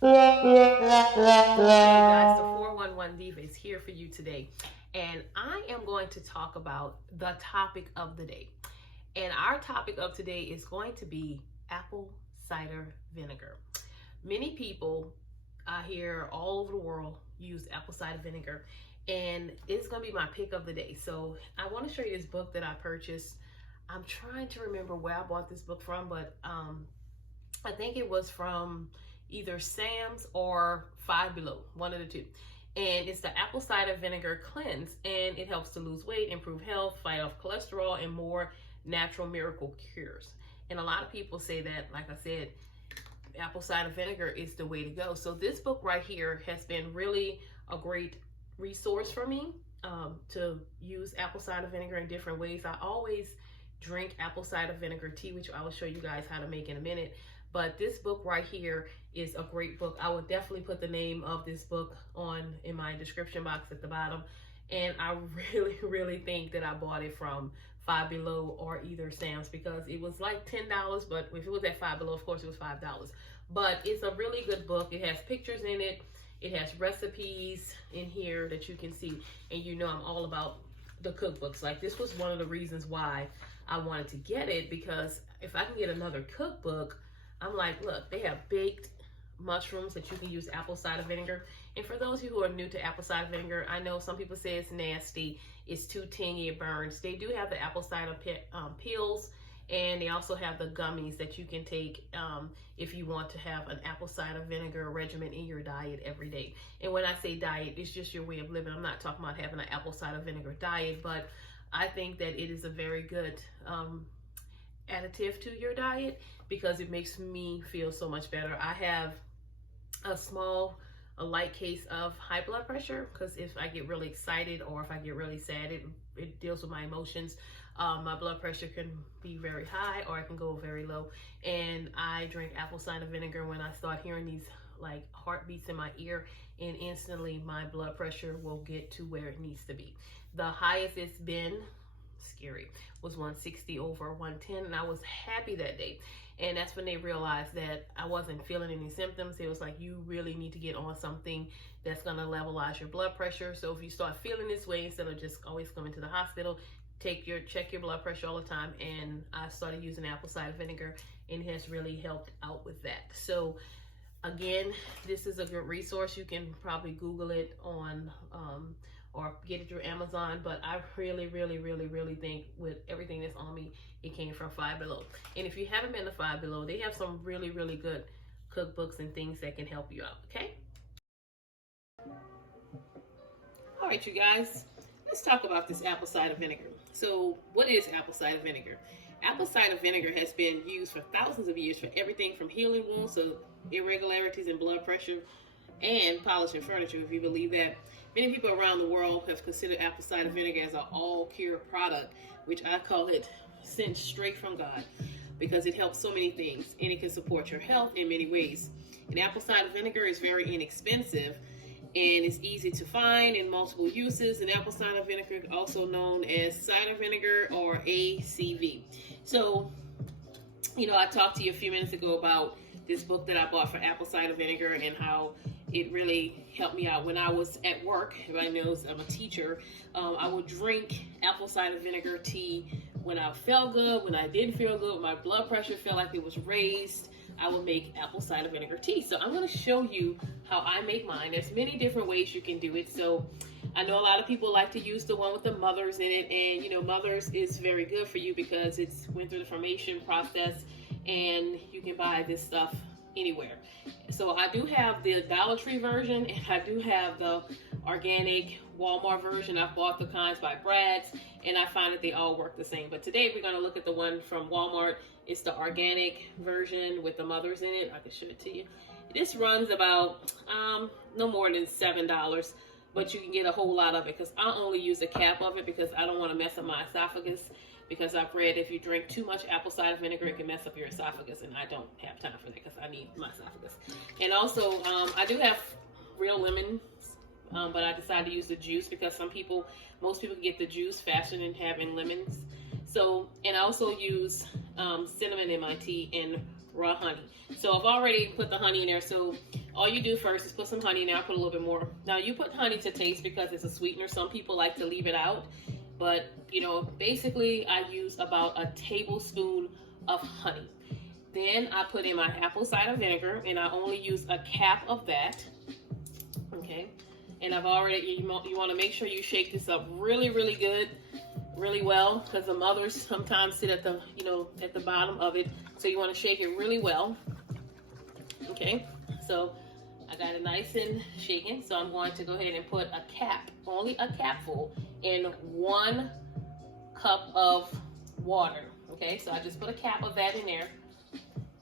Okay, guys, the 411 Diva is here for you today, and I am going to talk about the topic of the day. And our topic of today is going to be apple cider vinegar. Many people here all over the world use apple cider vinegar, and it's going to be my pick of the day. So, I want to show you this book that I purchased. I'm trying to remember where I bought this book from, but I think it was from either Sam's or Five Below, one of the two. And it's the apple cider vinegar cleanse, and it helps to lose weight, improve health, fight off cholesterol, and more natural miracle cures. And a lot of people say that, like I said, apple cider vinegar is the way to go. So this book right here has been really a great resource for me to use apple cider vinegar in different ways. I always drink apple cider vinegar tea, which I will show you guys how to make in a minute. But this book right here is a great book. I will definitely put the name of this book on in my description box at the bottom. And I really think that I bought it from Five Below or either Sam's because it was like $10, but if it was at Five Below, of course it was $5. But it's a really good book. It has pictures in it. It has recipes in here that you can see. And you know I'm all about the cookbooks. Like this was one of the reasons why I wanted to get it, because if I can get another cookbook, I'm like, look, they have baked mushrooms that you can use apple cider vinegar. And for those of you who are new to apple cider vinegar, I know some people say it's nasty, it's too tangy, it burns. They do have the apple cider peels, and they also have the gummies that you can take if you want to have an apple cider vinegar regimen in your diet every day. And when I say diet, it's just your way of living. I'm not talking about having an apple cider vinegar diet, but I think that it is a very good additive to your diet because it makes me feel so much better. I have a light case of high blood pressure because if I get really excited or if I get really sad, it deals with my emotions. My blood pressure can be very high or it can go very low. And I drink apple cider vinegar when I start hearing these like heartbeats in my ear, and instantly my blood pressure will get to where it needs to be. The highest it's been, scary, was 160 over 110, and I was happy that day. And that's when they realized that I wasn't feeling any symptoms. It was like, you really need to get on something that's going to levelize your blood pressure. So if you start feeling this way, instead of just always coming to the hospital, check your blood pressure all the time. And I started using apple cider vinegar, and it has really helped out with that. So again, this is a good resource. You can probably Google it on or get it through Amazon, but I really think with everything that's on me, it came from Five Below. And if you haven't been to Five Below, they have some really good cookbooks and things that can help you out, okay? All right, you guys, let's talk about this apple cider vinegar. So what is apple cider vinegar? Apple cider vinegar has been used for thousands of years for everything from healing wounds to irregularities in blood pressure and polishing furniture, if you believe that. Many people around the world have considered apple cider vinegar as an all-cure product, which I call it sent straight from God, because it helps so many things and it can support your health in many ways. And apple cider vinegar is very inexpensive and it's easy to find in multiple uses. And apple cider vinegar, also known as cider vinegar or ACV. So, I talked to you a few minutes ago about this book that I bought for apple cider vinegar and how it really helped me out when I was at work. Everybody knows I'm a teacher. I would drink apple cider vinegar tea when I felt good, when I didn't feel good, when my blood pressure felt like it was raised. I would make apple cider vinegar tea. So I'm going to show you how I make mine. There's many different ways you can do it. So I know a lot of people like to use the one with the mothers in it, and mothers is very good for you because it's went through the fermentation process, and you can buy this stuff anywhere. So I do have the Dollar Tree version, and I do have the organic Walmart version. I've bought the kinds by Brad's, and I find that they all work the same. But today we're going to look at the one from Walmart. It's the organic version with the mothers in it. I can show it to you. This runs about no more than $7, but you can get a whole lot of it because I only use a cap of it because I don't want to mess up my esophagus, because I've read if you drink too much apple cider vinegar, it can mess up your esophagus, and I don't have time for that because I need my esophagus. And also, I do have real lemons, but I decided to use the juice because most people get the juice faster than having lemons. So, and I also use cinnamon in my tea and raw honey. So I've already put the honey in there. So all you do first is put some honey in there. I put a little bit more. Now you put honey to taste because it's a sweetener. Some people like to leave it out, but you know, basically I use about a tablespoon of honey. Then I put in my apple cider vinegar, and I only use a cap of that. Okay, and I've already, you want to make sure you shake this up really, really good, really well, because the mothers sometimes sit at the, you know, at the bottom of it. So you want to shake it really well. Okay, so I got it nice and shaken. So I'm going to go ahead and put a cap, only a capful, in 1 cup of water. Okay, so I just put a cap of that in there.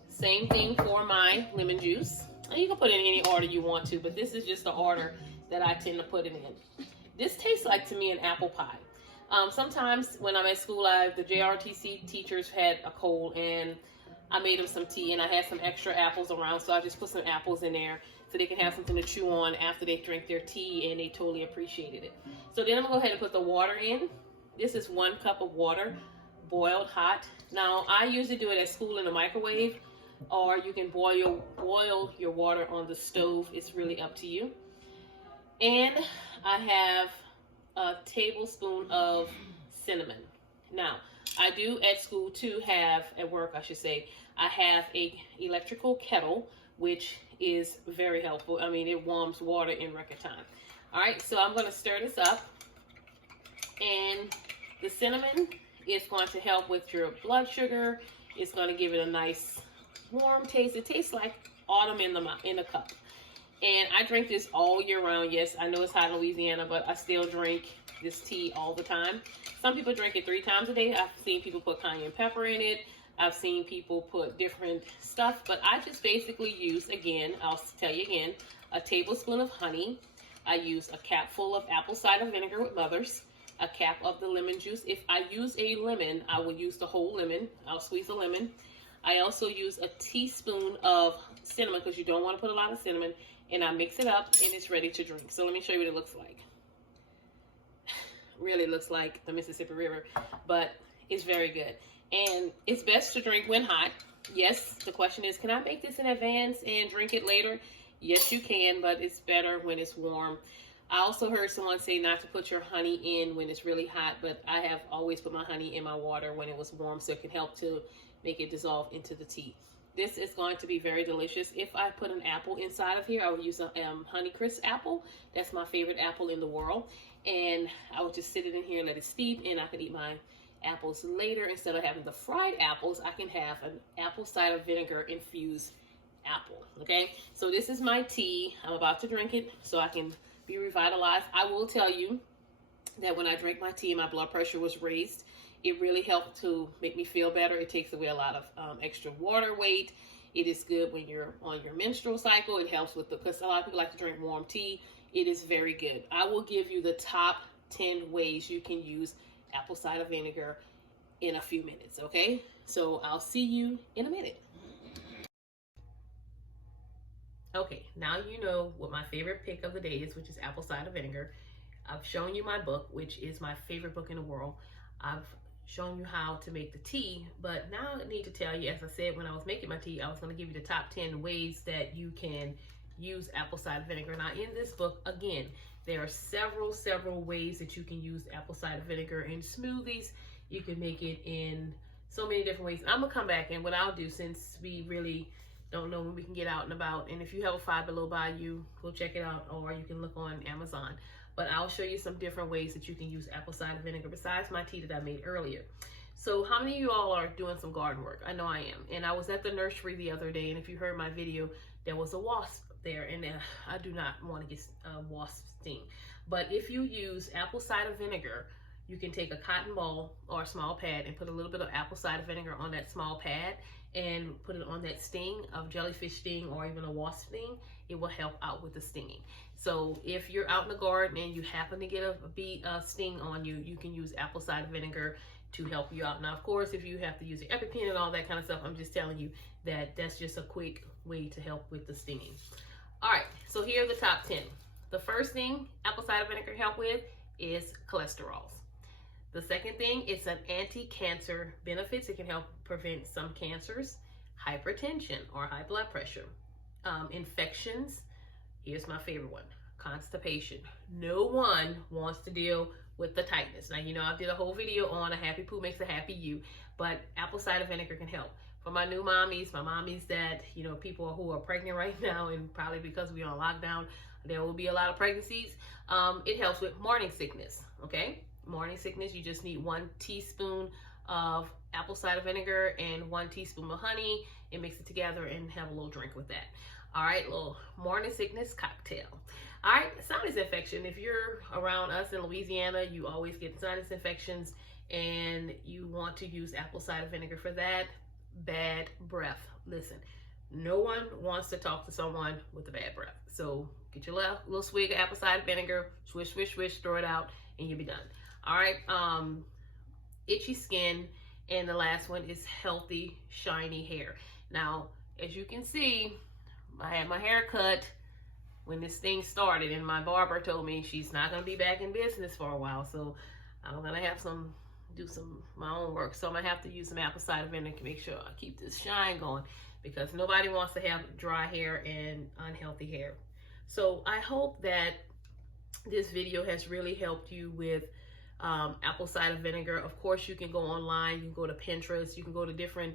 Same thing for my lemon juice. And you can put it in any order you want to, but this is just the order that I tend to put it in. This tastes like to me an apple pie. Sometimes when I'm at school, the JRTC teachers had a cold, and I made them some tea, and I had some extra apples around, so I just put some apples in there so they can have something to chew on after they drink their tea, and they totally appreciated it. So then I'm gonna go ahead and put the water in. This is 1 cup of water, boiled hot. Now I usually do it at school in the microwave, or you can boil your water on the stove. It's really up to you. And I have a tablespoon of cinnamon. Now, I do at school too have, at work I should say, I have a electrical kettle, which is very helpful. I mean, it warms water in record time. All right, so I'm going to stir this up. And the cinnamon is going to help with your blood sugar. It's going to give it a nice warm taste. It tastes like autumn in the cup. And I drink this all year round. Yes, I know it's hot in Louisiana, but I still drink this tea all the time. Some people drink it 3 times a day. I've seen people put cayenne pepper in it. I've seen people put different stuff, but I just basically use, again, I'll tell you again, a tablespoon of honey. I use a capful of apple cider vinegar with Mother's, a cap of the lemon juice. If I use a lemon, I will use the whole lemon. I'll squeeze the lemon. I also use a teaspoon of cinnamon because you don't want to put a lot of cinnamon, and I mix it up and it's ready to drink. So let me show you what it looks like. Really looks like the Mississippi River, but it's very good. And it's best to drink when hot. Yes, the question is, can I make this in advance and drink it later? Yes, you can, but it's better when it's warm. I also heard someone say not to put your honey in when it's really hot, but I have always put my honey in my water when it was warm, so it can help to make it dissolve into the tea. This is going to be very delicious. If I put an apple inside of here, I would use a Honeycrisp apple. That's my favorite apple in the world. And I would just sit it in here and let it steep, and I could eat my apples later. Instead of having the fried apples, I can have an apple cider vinegar infused apple. Okay, so this is my tea. I'm about to drink it so I can be revitalized. I will tell you that when I drank my tea, my blood pressure was raised. It really helped to make me feel better. It takes away a lot of extra water weight. It is good when you're on your menstrual cycle. It helps with because a lot of people like to drink warm tea. It is very good. I will give you the top 10 ways you can use apple cider vinegar in a few minutes, okay? So I'll see you in a minute. Okay, now you know what my favorite pick of the day is, which is apple cider vinegar. I've shown you my book, which is my favorite book in the world. I've shown you how to make the tea, but now I need to tell you, as I said when I was making my tea, I was going to give you the top 10 ways that you can use apple cider vinegar. Now in this book, again, there are several ways that you can use apple cider vinegar in smoothies. You can make it in so many different ways. I'm gonna come back, and what I'll do, since we really don't know when we can get out and about, and if you have a Five Below by you, go check it out, or you can look on Amazon. But I'll show you some different ways that you can use apple cider vinegar besides my tea that I made earlier. So how many of you all are doing some garden work? I know I am. And I was at the nursery the other day, and if you heard my video, there was a wasp there, and I do not want to get wasp sting. But if you use apple cider vinegar, you can take a cotton ball or a small pad and put a little bit of apple cider vinegar on that small pad and put it on that sting of jellyfish sting or even a wasp sting. It will help out with the stinging. So if you're out in the garden and you happen to get a bee sting on you, you can use apple cider vinegar to help you out. Now, of course, if you have to use the EpiPen and all that kind of stuff, I'm just telling you that that's just a quick way to help with the stinging. All right, so here are the top 10. The first thing apple cider vinegar can help with is cholesterol. The second thing, it's an anti-cancer benefits. It can help prevent some cancers, hypertension or high blood pressure, infections. Here's my favorite one: constipation. No one wants to deal with the tightness. Now, you know, I did a whole video on a happy poo makes a happy you, but apple cider vinegar can help. For my new mommies, my mommies that, you know, people who are pregnant right now, and probably because we're on lockdown, there will be a lot of pregnancies. It helps with morning sickness, okay? Morning sickness, you just need 1 teaspoon of apple cider vinegar and 1 teaspoon of honey, and mix it together and have a little drink with that. All right, little morning sickness cocktail. All right, sinus infection. If you're around us in Louisiana, you always get sinus infections, and you want to use apple cider vinegar for that. Bad breath. Listen, no one wants to talk to someone with a bad breath. So get your little swig of apple cider vinegar, swish, swish, swish, throw it out, and you'll be done. All right, itchy skin, and the last one is healthy, shiny hair. Now, as you can see, I had my hair cut when this thing started, and my barber told me she's not going to be back in business for a while, so I'm going to have do my own work. So I'm going to have to use some apple cider vinegar to make sure I keep this shine going, because nobody wants to have dry hair and unhealthy hair. So I hope that this video has really helped you with apple cider vinegar. Of course, you can go online, you can go to Pinterest, you can go to different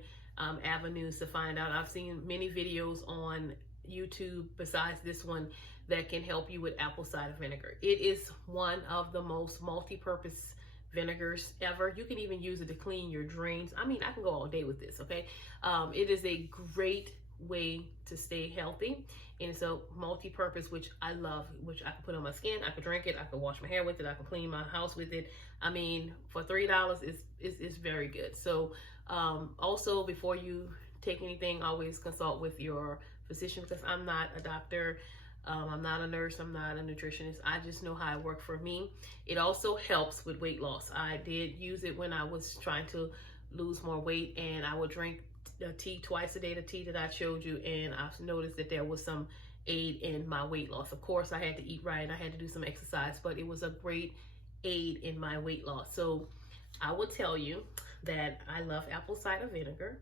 avenues to find out. I've seen many videos on YouTube besides this one that can help you with apple cider vinegar. It is one of the most multi-purpose vinegars ever. You can even use it to clean your drains. I mean, I can go all day with this, okay? It is a great way to stay healthy, and it's a multi-purpose, which I love, which I can put on my skin, I can drink it, I can wash my hair with it, I can clean my house with it. I mean, for $3 is very good. So also, before you take anything, always consult with your physician, because I'm not a doctor, I'm not a nurse, I'm not a nutritionist. I just know how it worked for me. It also helps with weight loss. I did use it when I was trying to lose more weight, and I would drink tea twice a day, the tea that I showed you, and I've noticed that there was some aid in my weight loss. Of course, I had to eat right and I had to do some exercise, but it was a great aid in my weight loss. So I will tell you that I love apple cider vinegar.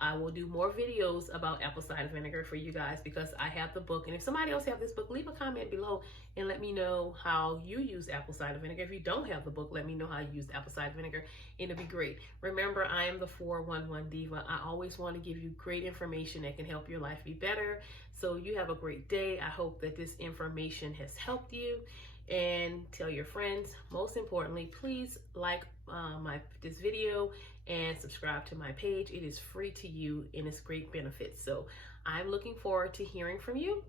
I will do more videos about apple cider vinegar for you guys, because I have the book. And if somebody else has this book, leave a comment below and let me know how you use apple cider vinegar. If you don't have the book, let me know how you use apple cider vinegar, and it'll be great. Remember, I am the 411 Diva. I always want to give you great information that can help your life be better. So you have a great day. I hope that this information has helped you, and tell your friends. Most importantly, please like this video and subscribe to my page. It is free to you and it's great benefits. So I'm looking forward to hearing from you,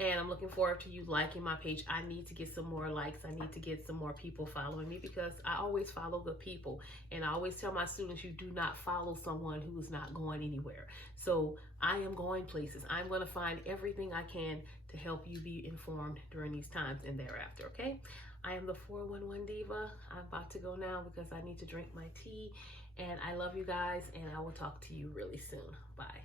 and I'm looking forward to you liking my page. I need to get some more likes. I need to get some more people following me, because I always follow good people. And I always tell my students, you do not follow someone who is not going anywhere. So I am going places. I'm going to find everything I can to help you be informed during these times and thereafter, okay? I am the 411 Diva. I'm about to go now because I need to drink my tea. And I love you guys, and I will talk to you really soon. Bye.